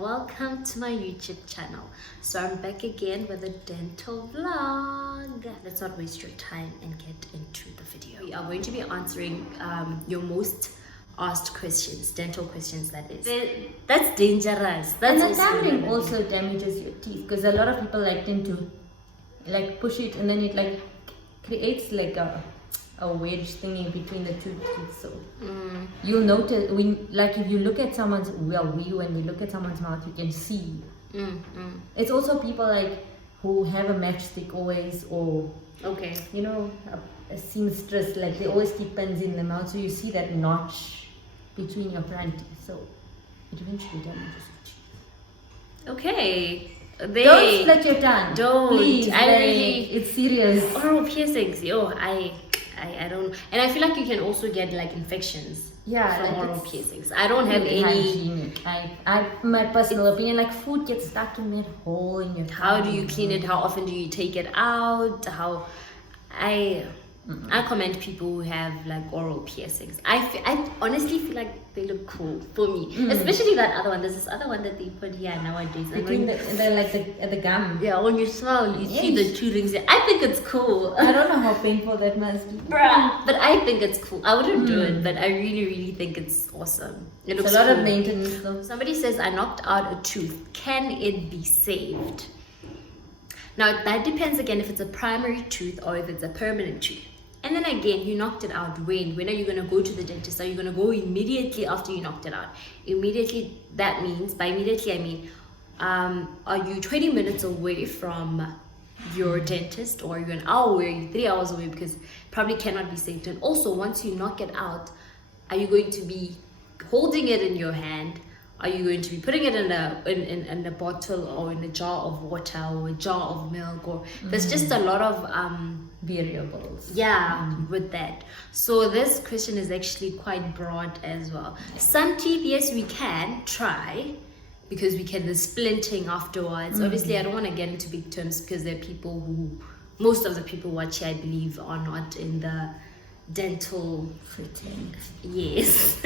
Welcome to my YouTube channel. So I'm back again with a dental vlog. Let's not waste your time and get into the video. We are going to be answering your most asked questions, dental questions that is. That's dangerous. That's and the tampering also damages your teeth because a lot of people tend to push it and then it creates a wedge thingy between the two teeth. So you'll notice when if you look at someone's when we look at someone's mouth, you can see. It's also people who have a matchstick always, or a seamstress, they always keep pins in the mouth, so you see that notch between your front teeth, so it eventually damages your teeth. Okay. Don't split your tongue. Don't. Please. It's serious. Oral piercings. I don't. And I feel like you can also get infections. From oral piercings. I don't have any. Hygienic. My personal opinion, food gets stuck in that hole in your tongue. How do you clean it? How often do you take it out? I commend people who have oral piercings. I honestly feel like they look cool for me, especially that other one. There's this other one that they put here nowadays. Between the gum. Yeah, when you smell, you see the two rings there. I think it's cool. I don't know how painful that must be. Bruh. But I think it's cool. I wouldn't do it, but I really, really think it's awesome. It looks a lot cool. of maintenance though. Somebody says, I knocked out a tooth. Can it be saved? Now, that depends again if it's a primary tooth or if it's a permanent tooth. And then again, you knocked it out when? When are you going to go to the dentist? Are you going to go immediately after you knocked it out? Immediately, that means, by immediately I mean, are you 20 minutes away from your dentist, or are you an hour away, are you 3 hours away, because probably cannot be saved. And also, once you knock it out, are you going to be holding it in your hand? Are you going to be putting it in a bottle or in a jar of water or a jar of milk? Or there's just a lot of variables. With that. So this question is actually quite broad as well. Some teeth, yes, we can try because we get the splinting afterwards. Obviously, I don't want to get into big terms because there are people who, most of the people watch here, I believe, are not in the dental fitting. Yes.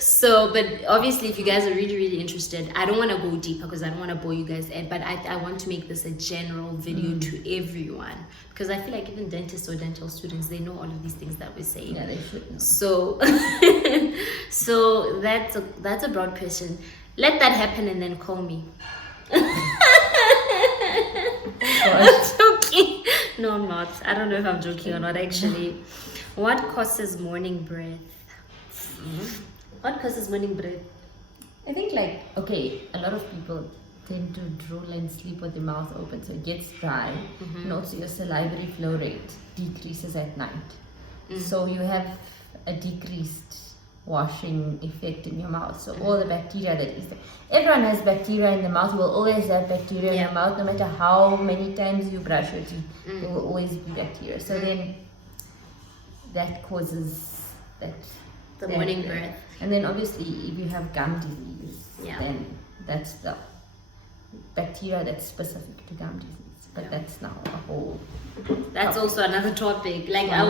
So, but obviously if you guys are really, really interested, I don't want to go deeper because I don't want to bore you guys in, but I want to make this a general video to everyone, because I feel like even dentists or dental students, they know all of these things that we're saying. Yeah, they should know. So so that's a broad question. Let that happen and then call me. I'm joking. No, I'm not. I don't know if I'm joking or not actually. What causes morning breath? What causes morning breath? I think a lot of people tend to drool and sleep with their mouth open, so it gets dry, and also your salivary flow rate decreases at night. So you have a decreased washing effect in your mouth. So all the bacteria that is there. Everyone has bacteria in the mouth. You will always have bacteria in your mouth, no matter how many times you brush your teeth. There will always be bacteria. So then that causes the morning breath. And then obviously if you have gum disease, then that's the bacteria that's specific to gum disease. But that's now a whole also another topic. I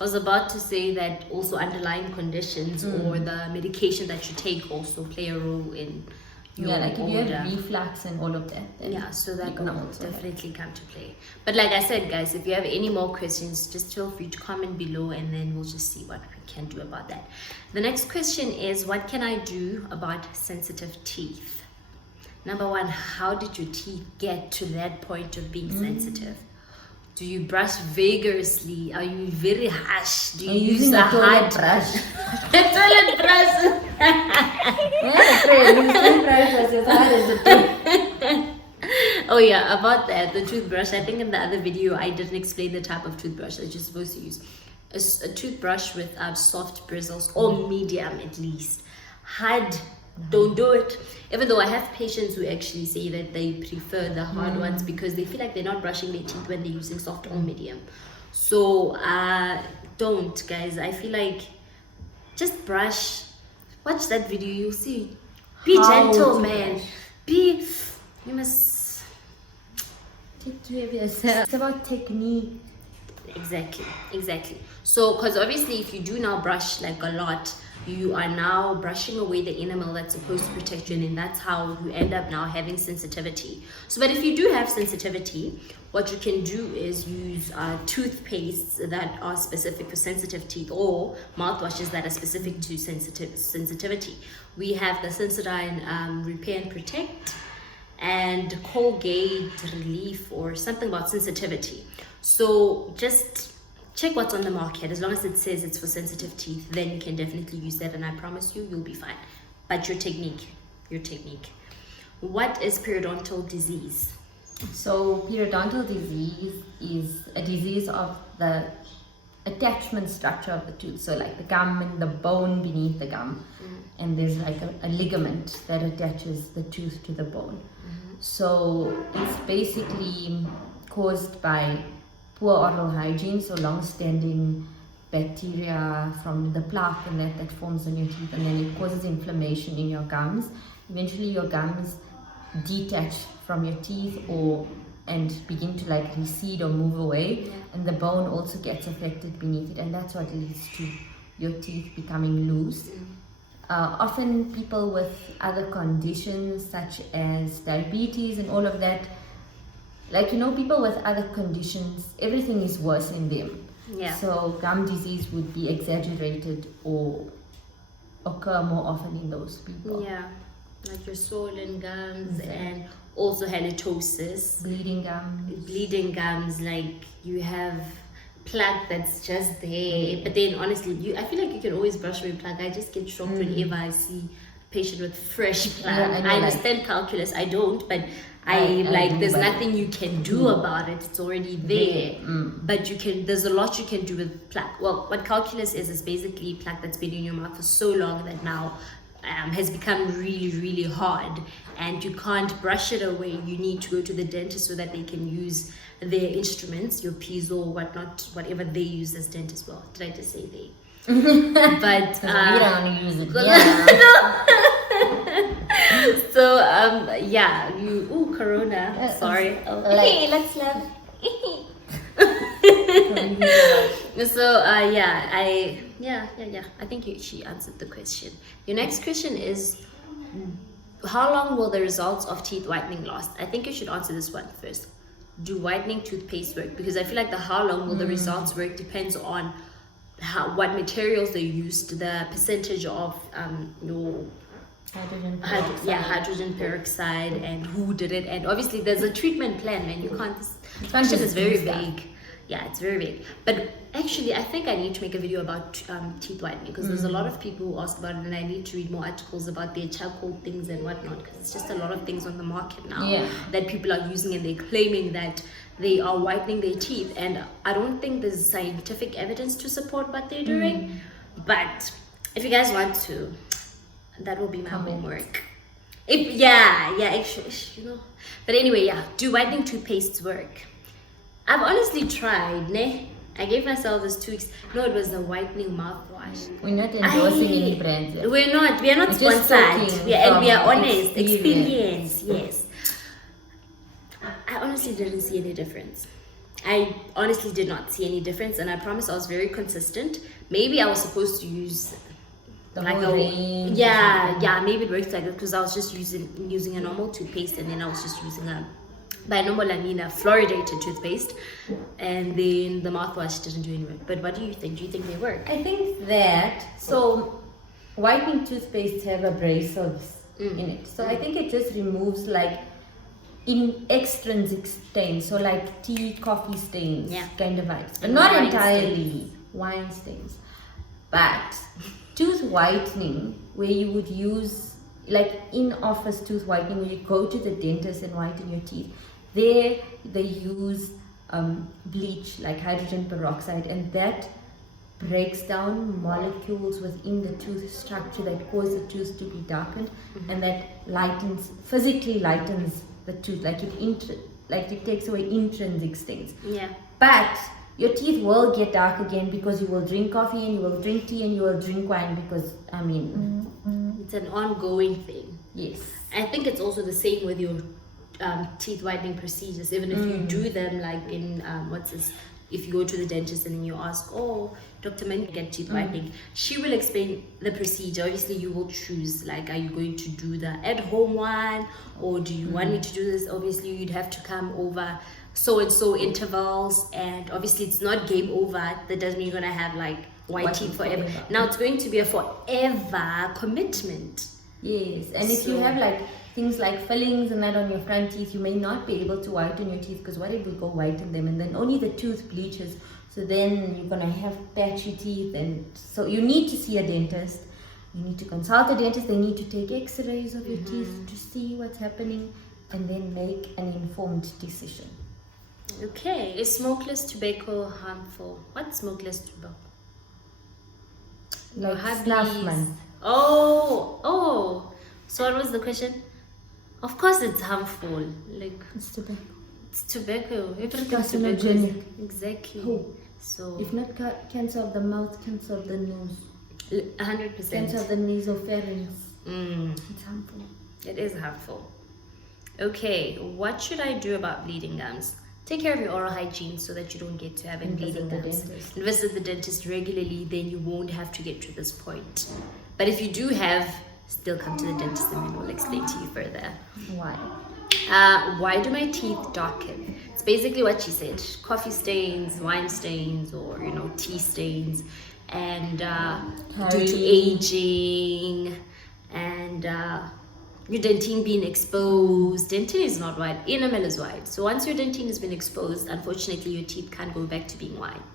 was about to say that also underlying conditions or the medication that you take also play a role in your if you have reflux and all of that, then so that will definitely come to play. But like I said, guys, if you have any more questions, just feel free to comment below and then we'll just see what we can do about that. The next question is, what can I do about sensitive teeth? Number one, how did your teeth get to that point of being sensitive? Do you brush vigorously? Are you very harsh? Do you use a hard brush? A toilet brush. Oh yeah, about that, the toothbrush. I think in the other video I didn't explain the type of toothbrush that you're supposed to use. A toothbrush with soft bristles, or medium at least. Hard, don't do it. Even though I have patients who actually say that they prefer the hard ones because they feel like they're not brushing their teeth when they're using soft or medium. So don't, guys. I feel like just brush. Watch that video, you'll see. Be gentle, man. You must take care of yourself. It's about technique. Exactly. So, because obviously, if you do now brush like a lot, you are now brushing away the enamel that's supposed to protect you, and then that's how you end up now having sensitivity. So, but if you do have sensitivity, what you can do is use toothpastes that are specific for sensitive teeth, or mouthwashes that are specific to sensitivity. We have the Sensodyne Repair and Protect, and Colgate Relief, or something about sensitivity. So just check what's on the market. As long as it says it's for sensitive teeth, then you can definitely use that, and I promise you'll be fine. But your technique. What is periodontal disease? So periodontal disease is a disease of the attachment structure of the tooth. So like the gum and the bone beneath the gum, and there's like a ligament that attaches the tooth to the bone. So it's basically caused by poor oral hygiene, so long-standing bacteria from the plaque and that forms on your teeth, and then it causes inflammation in your gums. Eventually your gums detach from your teeth and begin to like recede or move away, and the bone also gets affected beneath it, and that's what leads to your teeth becoming loose. Often people with other conditions such as diabetes and all of that, like, you know, people with other conditions, everything is worse in them. So gum disease would be exaggerated or occur more often in those people. Like your swollen gums, and also halitosis, bleeding gums, like you have plaque that's just there. But then honestly, I feel like you can always brush away plaque. I just get shocked whenever I see a patient with fresh plaque. I understand calculus, I don't, but there's nothing you can do about it. It's already there. But there's a lot you can do with plaque. Well, what calculus is basically plaque that's been in your mouth for so long that now has become really, really hard, and you can't brush it away. You need to go to the dentist so that they can use their instruments, your piezo or whatnot, whatever they use as dentists. Well, did I just say they? But we don't use it. So corona. Sorry. Hey, let's laugh. So I think she answered the question. Your next question is, how long will the results of teeth whitening last? I think you should answer this one first. Do whitening toothpaste work? Because I feel like the how long will the results work depends on what materials they used, the percentage of your hydrogen peroxide, and who did it, and obviously there's a treatment plan, and you can't. This question is very vague. Yeah, it's very vague. But actually, I think I need to make a video about teeth whitening, because there's a lot of people who ask about it, and I need to read more articles about their charcoal things and whatnot, because it's just a lot of things on the market now that people are using, and they're claiming that they are whitening their teeth, and I don't think there's scientific evidence to support what they're doing. But if you guys want to, that will be my homework. Actually, you know. But anyway, do whitening toothpastes work? I've honestly tried, I gave myself this 2 weeks. No, it was the whitening mouthwash. We're not endorsing any brands yet. We are not sponsored. We are honest. Experience, yes. I honestly didn't see any difference. I honestly did not see any difference, and I promise I was very consistent. Maybe I was supposed to use maybe it works like that, because I was just using a normal toothpaste, and then I was just using a fluoridated toothpaste, and then the mouthwash didn't do any work. But what do you think? Do you think they work? I think that, so whitening toothpaste have abrasives in it, so I think it just removes like in extrinsic stains, so like tea, coffee stains, kind of vibes, but not entirely wine stains. But tooth whitening, where you would use like in-office tooth whitening, where you go to the dentist and whiten your teeth, there they use bleach, like hydrogen peroxide, and that breaks down molecules within the tooth structure that cause the tooth to be darkened, and that physically lightens the tooth, like it takes away intrinsic stains. But your teeth will get dark again, because you will drink coffee, and you will drink tea, and you will drink wine, because it's an ongoing thing. Yes. I think it's also the same with your teeth whitening procedures. Even if you do them like in if you go to the dentist and then you ask, oh, Dr. Man, get teeth whitening, she will explain the procedure. Obviously, you will choose, like, are you going to do the at-home one, or do you want me to do this? Obviously, you'd have to come over so-and-so intervals, and obviously, it's not game over. That doesn't mean you're going to have, like, white teeth forever. Now, it's going to be a forever commitment. Yes, and if you have, like, things like fillings and that on your front teeth, you may not be able to whiten your teeth, because what if we go whiten them and then only the tooth bleaches? So then you're gonna have patchy teeth, and so you need to see a dentist. You need to consult a dentist. They need to take X-rays of your teeth to see what's happening, and then make an informed decision. Okay, is smokeless tobacco harmful? What's smokeless tobacco? Like snuff, man. Oh. So what was the question? Of course, it's harmful. Like, It's tobacco. it's tobacco. Everything's Carcinogenic. tobacco. Exactly. Oh. So If not cancer of the mouth, cancer of the nose, 100%. cancer of the nasopharynx. Mm, It's harmful. it is harmful. Okay, what should I do about bleeding gums? Take care of your oral hygiene so that you don't get to having And bleeding visit the gums. dentist. And visit the dentist regularly, then you won't have to get to this point. But if you do have, still come to the dentist and then we'll explain to you further. Why? Why do my teeth darken? It's basically what she said: coffee stains, wine stains, or tea stains, and due to aging, and your dentine being exposed. Dentine is not white, enamel is white. So once your dentine has been exposed, unfortunately your teeth can't go back to being white.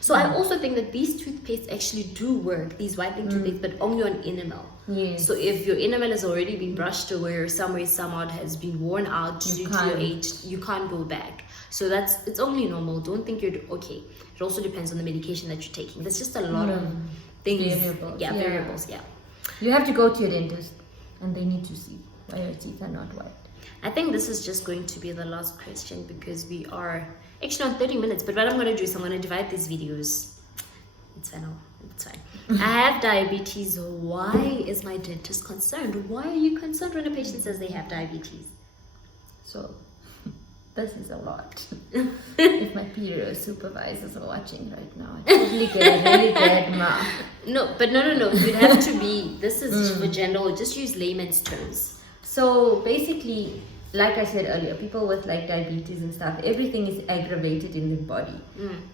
So I also think that these toothpastes actually do work, these whitening toothpastes, but only on enamel. Yes. So if your enamel has already been brushed away, or somehow has been worn out due to your age, you can't go back. So it's only normal. Don't think you're okay. It also depends on the medication that you're taking. There's just a lot of things. Variables. Yeah, variables. Yeah. You have to go to your dentist, and they need to see why your teeth are not white. I think this is just going to be the last question, because we are actually on 30 minutes. But what I'm going to do is I'm going to divide these videos. It's fine. It's fine. I have diabetes. Why is my dentist concerned? Why are you concerned when a patient says they have diabetes? So, this is a lot. If my perio supervisors are watching right now, I probably get a really bad mark. No. You'd have to be, this is for general, just use layman's terms. So basically, like I said earlier, people with like diabetes and stuff, everything is aggravated in their body.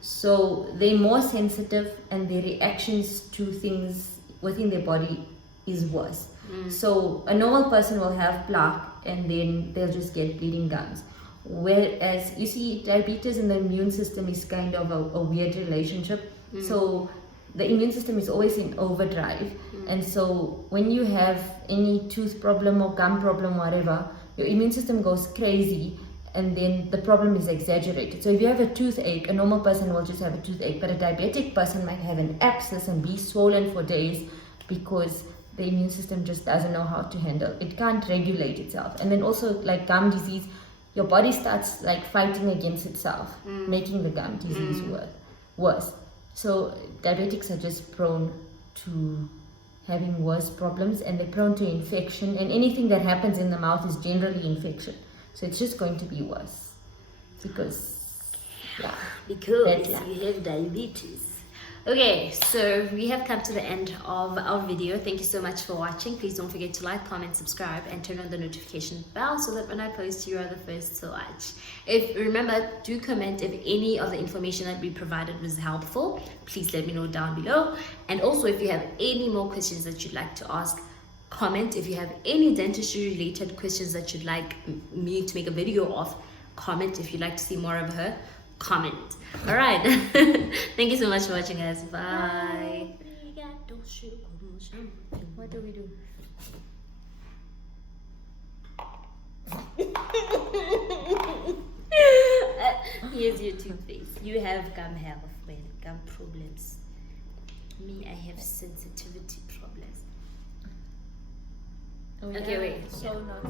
So they're more sensitive, and their reactions to things within their body is worse. So a normal person will have plaque, and then they'll just get bleeding gums. Whereas you see, diabetes and the immune system is kind of a weird relationship. So the immune system is always in overdrive, and so when you have any tooth problem or gum problem, whatever, your immune system goes crazy, and then the problem is exaggerated. So if you have a toothache, a normal person will just have a toothache, but a diabetic person might have an abscess and be swollen for days, because the immune system just doesn't know how to handle. It can't regulate itself. And then also, like gum disease, your body starts like fighting against itself, making the gum disease worse. So diabetics are just prone to having worse problems, and they're prone to infection, and anything that happens in the mouth is generally infection. So it's just going to be worse, because you have diabetes. Okay, so we have come to the end of our video. Thank you so much for watching. Please don't forget to like, comment, subscribe, and turn on the notification bell so that when I post, you are the first to watch. Remember, do comment if any of the information that we provided was helpful. Please let me know down below. And also, if you have any more questions that you'd like to ask, comment. If you have any dentistry related questions that you'd like me to make a video of, comment. If you'd like to see more of her, comment. All right. Thank you so much for watching, guys. Bye. what do we do? Here's your toothpaste. You have gum health, man. Gum problems. Me, I have sensitivity problems. Oh, Okay, wait. So not